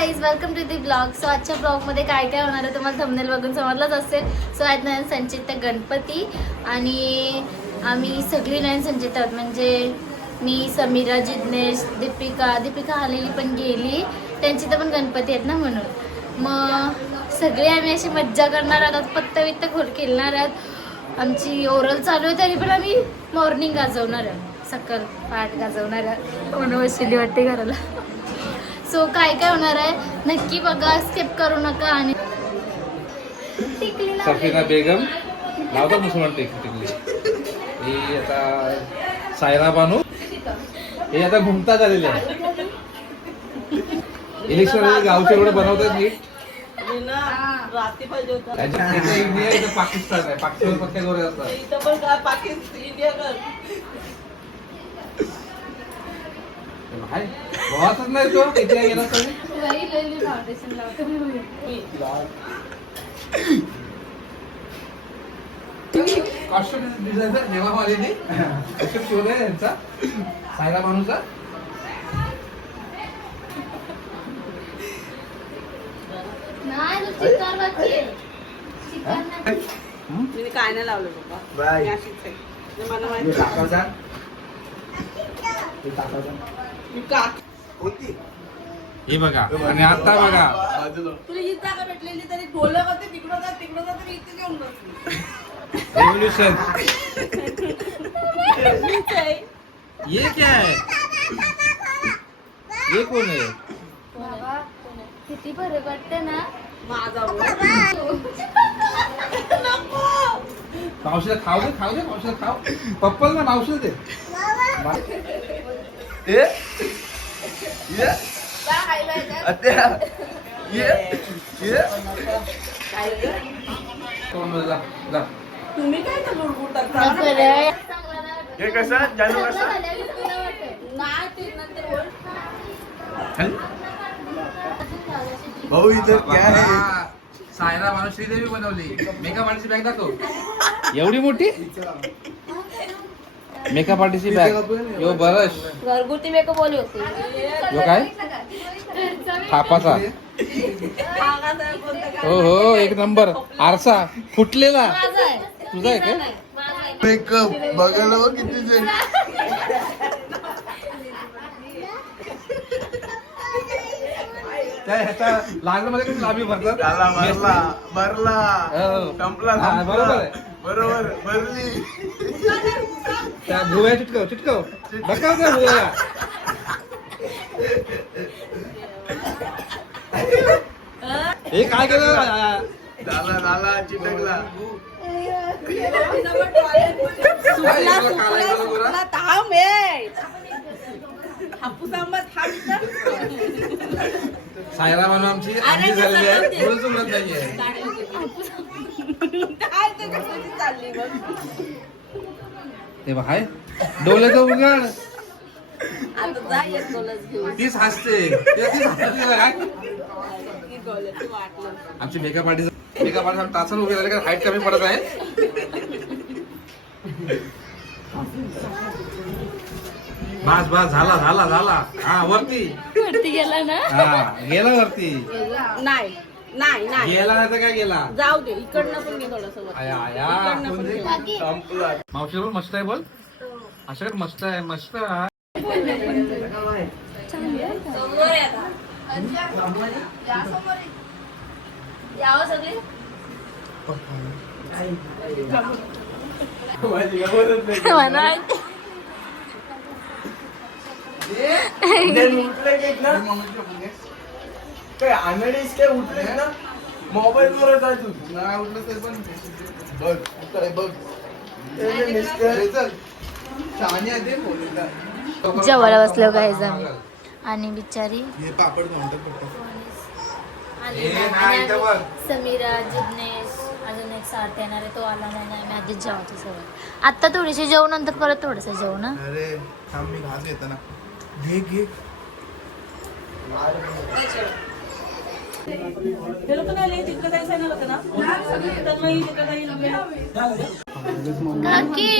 Guys, welcome to the blog. So आजच्या ब्लॉगमध्ये काय काय होणार आहे तुम्हाला थंबनेल बघून समजलंच असेल. सो आहेत नयन संचित गणपती आणि आम्ही सगळी नयन संचित आहोत. म्हणजे मी, समीरा, जिज्ञेश, दीपिका आलेली पण गेली. त्यांची तर पण गणपती आहेत ना, म्हणून मग सगळे आम्ही अशी मज्जा करणार आहोत. पत्ता खोल खेळणार आहोत. आमची ओरल चालू आहे तरी पण आम्ही मॉर्निंग गाजवणार आहोत, सकाळ पाठ गाजवणार आहोत. कोण बसली वाटते घराला. सो काय काय होणार आहे नक्की बघा, स्किप करू नका. आणि सफीना बेगम लावता मुसलमान टिकली. ही आता सायरा बानू, हे आता घुमता झालेले आहे. इलेक्शन गावचे रोड बनवतात नीट. इंडिया पाकिस्तान आहे, पाकिस्तान पक्के गोरे असतात. भावातच नाही तो इथे गेला तरी costume designer Hema Malini costume शिवलाय यांचा, सायरा बानूचा. काय नाही लावलं बाबा. हे बघा आणि आता बघा तुला ही जागा भेटलेली तरी ढोलक होते, तिकडं तरी इथे घेऊन बसली. रेव्होल्यूशन. ये क्या है? ये कोण आहे? किती फरक वाटते ना माझा मावशीला खाऊ दे मावशीला खाऊ. पप्पल ना मावशीला दे. तुम्ही काय हे कसं जानू कसं भाऊ इधर क्या है? सायरा बानू श्रीदेवी बनवली. मेकअप आर्टिस्ट बॅग दाखव. एवढी मोठी मेकअप आर्टिस्ट बॅग. यो बरश घरगुती मेकअप बोली होती. यो काय थापाचा. हो हो, एक नंबर. आरसा फुटलेला तुझा आहे काय? मेकअप बघायला बघ किती जण. लागलं मध्ये कसं लांबी भरतात. भरला संपला. बरोबर आहे. बरोबर भरली. त्या भुवया चिटकव बघा त्या भुवया. हे काय केलं? झाला चिटकला. थांब हापूस आंबा थांब. सायरा बानू आमची अंडी झालेली आहे, बोलूच म्हणत नाहीये. चालली बघ. ते बघ हाय डोल्याचं उघड. आता जा एक डोलच घेऊन. तीच हसते. आमची मेकअप आर्टिस्ट तासन उभे झाले का हाईट कमी पडत आहे. बस झाला. हा वरती गेला ना. हा गेला वरती. नाही गेला नाही तर काय गेला. जाऊ दे, इकडनं पण घे थोडंसं वर. संपला. मावशी बोल मस्त आहे. बोल अशा मस्त आहे. मस्त यावं सगळे. काय आनंदीस काय उठले ना मोबाईल वरच आहे. तू नाही उठलं तरी पण बघ जेवायला बसलो काय आम्ही. आणि बिचारी पापड समीरा, जिज्ञेश, अजून एक साथ येणार आहे, तो आला नाही. आम्ही आधीच जेवायचो सगळं. आत्ता थोडीशी जेवू, नंतर परत थोडंसं जेवू ना. अरे थांब मी घास घेतो ना. घे ते लोक नाही तिकडे जायचं आहे ना लोक ना. तर मग तिकडे जाईल. काकी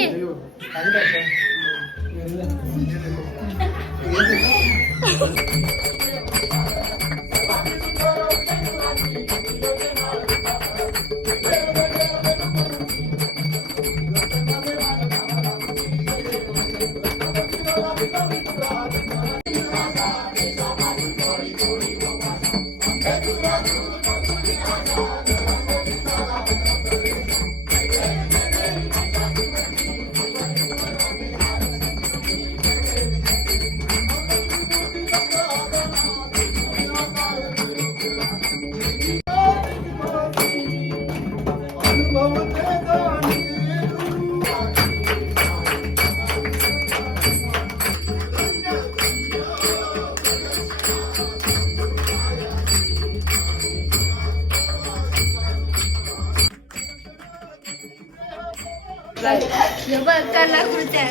हे बघ कला कृत्या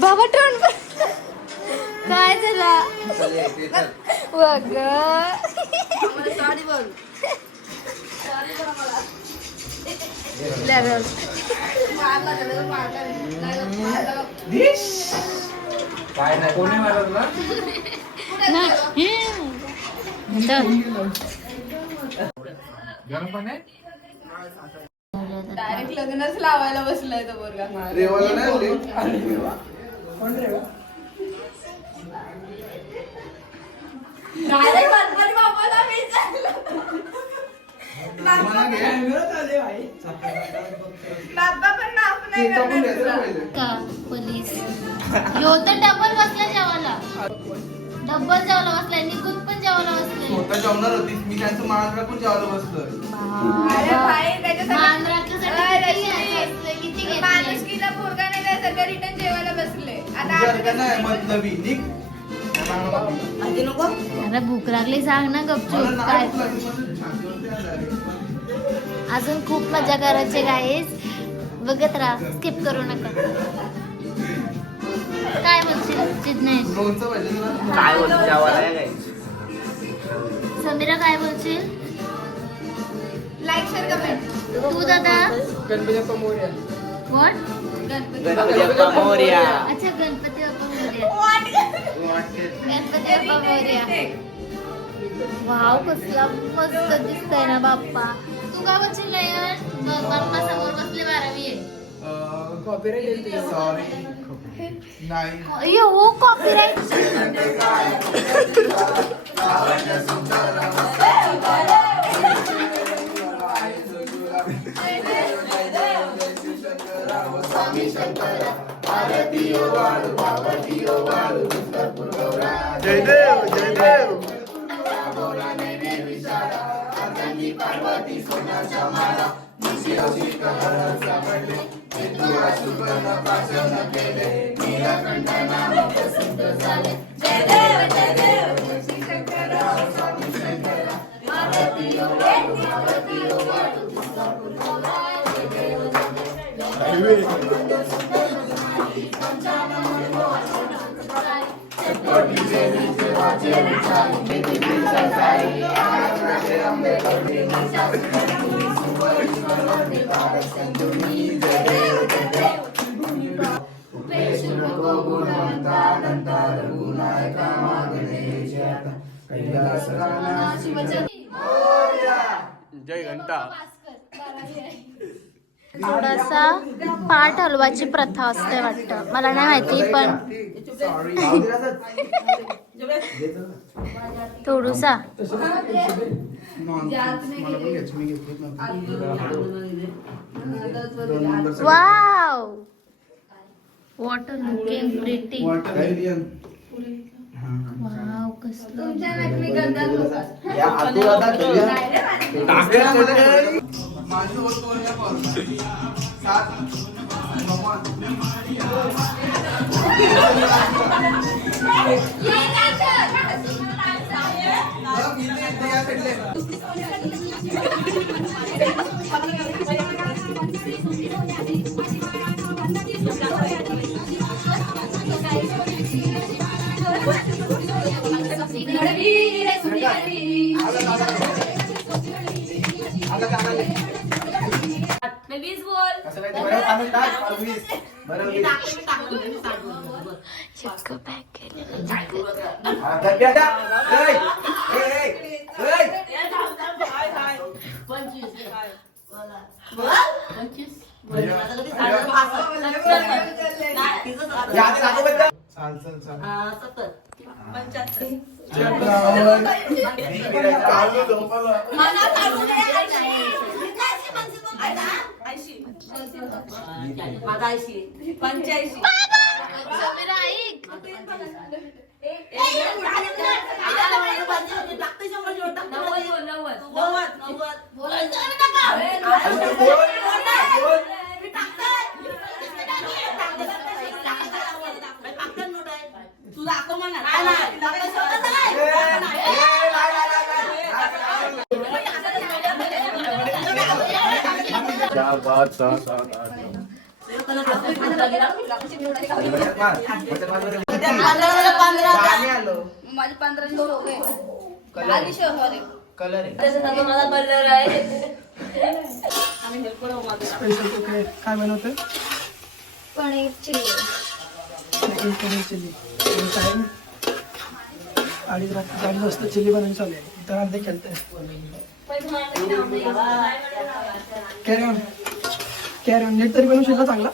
बाबा टोन काय झाला बघ काय नाही कोणी मारत ना गरम पाणी आहे? डायरेक्ट लग्नच लावायला बसलाय तो पोरगा. रेवाला नाही आवडली? अरे रेवा. कोण रेवा? डायरेक्ट गणपती बाप्पाला विचारलं. मला घे. बाप्पा पण नाव नाही ते टाकून करणार द्यायचं तुला. पहिले. का पोलीस यो तर डबल बसला जेवायला डबल जेवायला बसलाय निघून पण जेवायला बसलाय स्वतः जेवणार होतीस मी त्यांचं मान राखून जेवायला बसलोय अरे भाई त्याच्यासाठी मान राखण्यासाठी किती घ्यायचं? किती घेतलंय? माणुसकीला पोरगा नाही काय सगळं रिटर्न जेवायला बसले. आता तुझ्या आम्ही हरकत नाही मतलबी निघ आधी नको. अरे भूक लागली सांग ना मला गपचूप नाही काय भूक लागली, मला छान जेवण द्यायला लागले. अजून खूप मजा करायची गाईस बघत राहा स्किप करू नका काय म्हणशील जिज्ञेश लोणचं पाहिजे ना काय बोलतो जेवायला आहे काय? समीरा काय बोलशील लाईक शेअर कमेंट. तू दादा गणपती बाप्पा मोरया. कोण गणपती बाप्पा मोरया. अच्छा गणपती बाप्पा मोरया गणपती बाप्पा मोरया वाव कसला मस्त दिसतंय ना बाप्पा तू काय बोलशील नयन बाप्पा समोर बसले 12वी आहे सॉरी नाही ये हो कॉपीराइट जय देव जय देव जय घंटा. थोडासा पाठ हलवाची प्रथा असते वाटतं मला नाही माहिती पण थोडूसा wow water looking pretty wow कसलं तुमच्या नकली गंधात होतात. माझी वस्तू वरल्या पावसा. सात भगवान. बघ, इथे या साईडला. वीज बोल. असं काय ते बरं आणून टाक, वीस. बरं वीस. चक्क पॅक केलेलं समीरा ऐक माझे 15 हो गए कलर आहे माझा कलर आहे काय बनवतोय paneer chilli paneer chilli time 2:30 वाजता चिल्ली बनवून चालू आहे तर अर्धे खेळतंय कॅरी ऑन नीट तरी बनवू शकला चांगला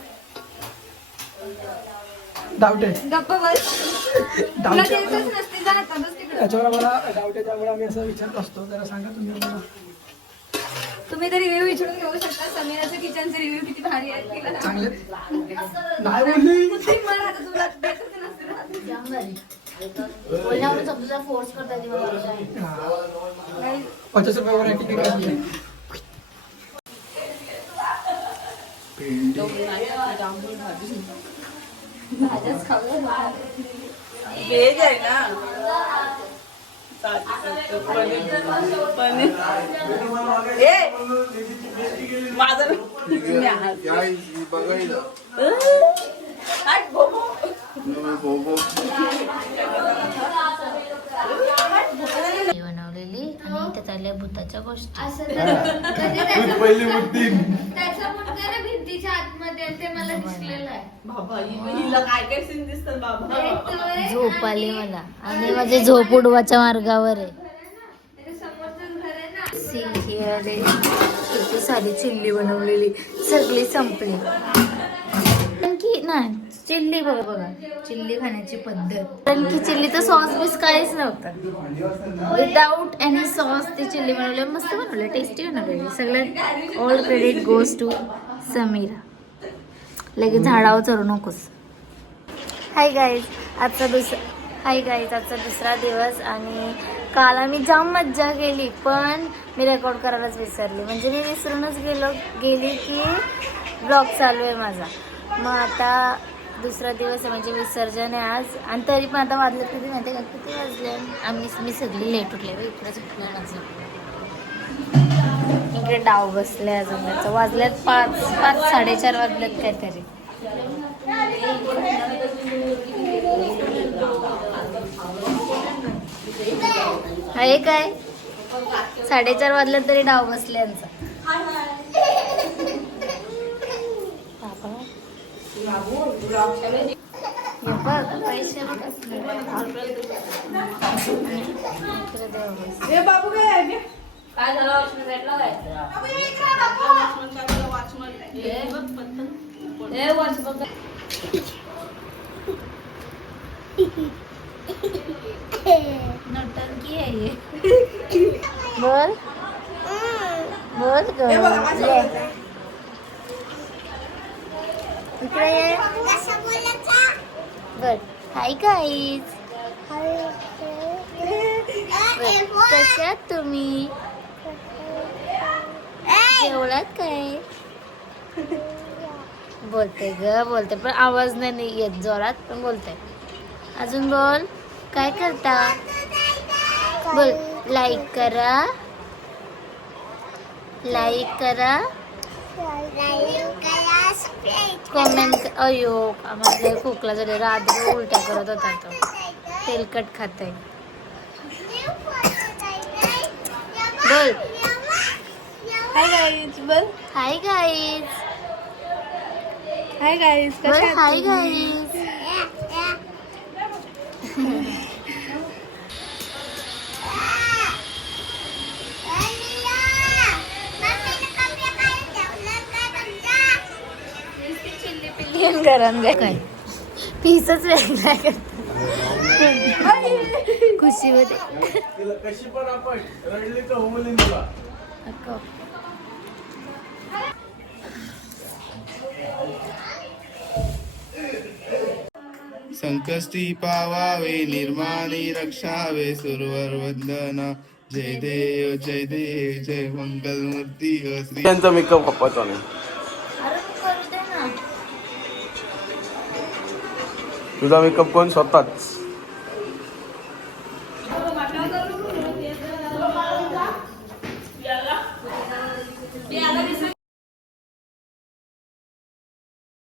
डाऊट आहे गप्पा बस तुला द्यायचंच नसते जा हातातच तिकडे त्याच्यावर आम्हाला डाऊट आहे त्यामुळे आम्ही असं विचारत असतो जरा सांगा तुम्ही आम्हाला तुम्ही तर रिव्ह्यू विचारून घेऊ शकता समीराच्या किचनचे रिव्ह्यू किती भारी आहेत तिला चांगले नाही बोलली कुठे मला आता तुला द्यायचंच नसते बोलण्यावरून समजा फोर्स करता येते मला. 50 रुपयावर आहे तिकीट आहे. भाज्याच खाऊ व्हेज आहे ना बनवलेली आणि त्यात आल्या भूताच्या गोष्टी पहिली मुद्दी त्याचा मुलगा ना भिंतीच्या आतमध्ये ते मला दिसलेलं आहे झोप आली मला आणि माझी झोप उडवाच्या मार्गावर आहे. समोरचं घर आहे ना किती सारी चिल्ली बनवलेली सगळी संपली. कारण की नाही चिल्ली बघा बघा चिल्ली खाण्याची पद्धत कारण की चिल्लीचं सॉस बीस काहीच नव्हतं विदाऊट एनी सॉस ती चिल्ली बनवली मस्त बनवली टेस्टी बनवलेली. सगळं all credit goes to Sameera. लगेच झाडावर चढू नकोस. हाय गाईज आजचा दुसरा दिवस आणि काल आम्ही जाम मज्जा केली पण मी रेकॉर्ड करायलाच विसरली म्हणजे मी विसरूनच गेली की ब्लॉग चालू आहे माझा. मग आता दुसरा दिवस आहे म्हणजे विसर्जन आहे आज आणि तरी पण आता वाजलं किती माहिती आहे का किती वाजले मी सगळी लेट उठले इकडे झोपले माझं इकडे डाव बसले अजून त्याचं वाजल्यात 5:30 वाजल्यात काहीतरी. आहे काय 4:30 वाजल्यात तरी डाव बसले यांचा. पैसे बाबू काय काय झालं वॉचमन भेटला काय वॉचमन नौटंकी आहे ये. बोल ग इकडे ये. बर हाय गाईज कशात तुम्ही जेवलात काय बोलते पण आवाज नाही येत जोरात पण बोलते. अजून बोल काय करता बोल लाईक करा कमेंट. अयो आम्हाला खोकला झाले रात्र उलट्या करत होता तो तेलकट खात आहे. बोल हाय गाईज बोल हाय गाईज हाय गाईज बोल हाय गाईज रंग काय पीसच वेगळा खुशीमध्ये तिला कशी पण आपण रडली तर होमली तुला. संकष्टी पावावे निर्माणी रक्षावे सुरवर वंदना जय देव जय मंगल मूर्ती श्री. त्यांचा मेकअप कपाचा नाही. अरे करू दे ना. तुझा मेकअप कोण स्वतःच.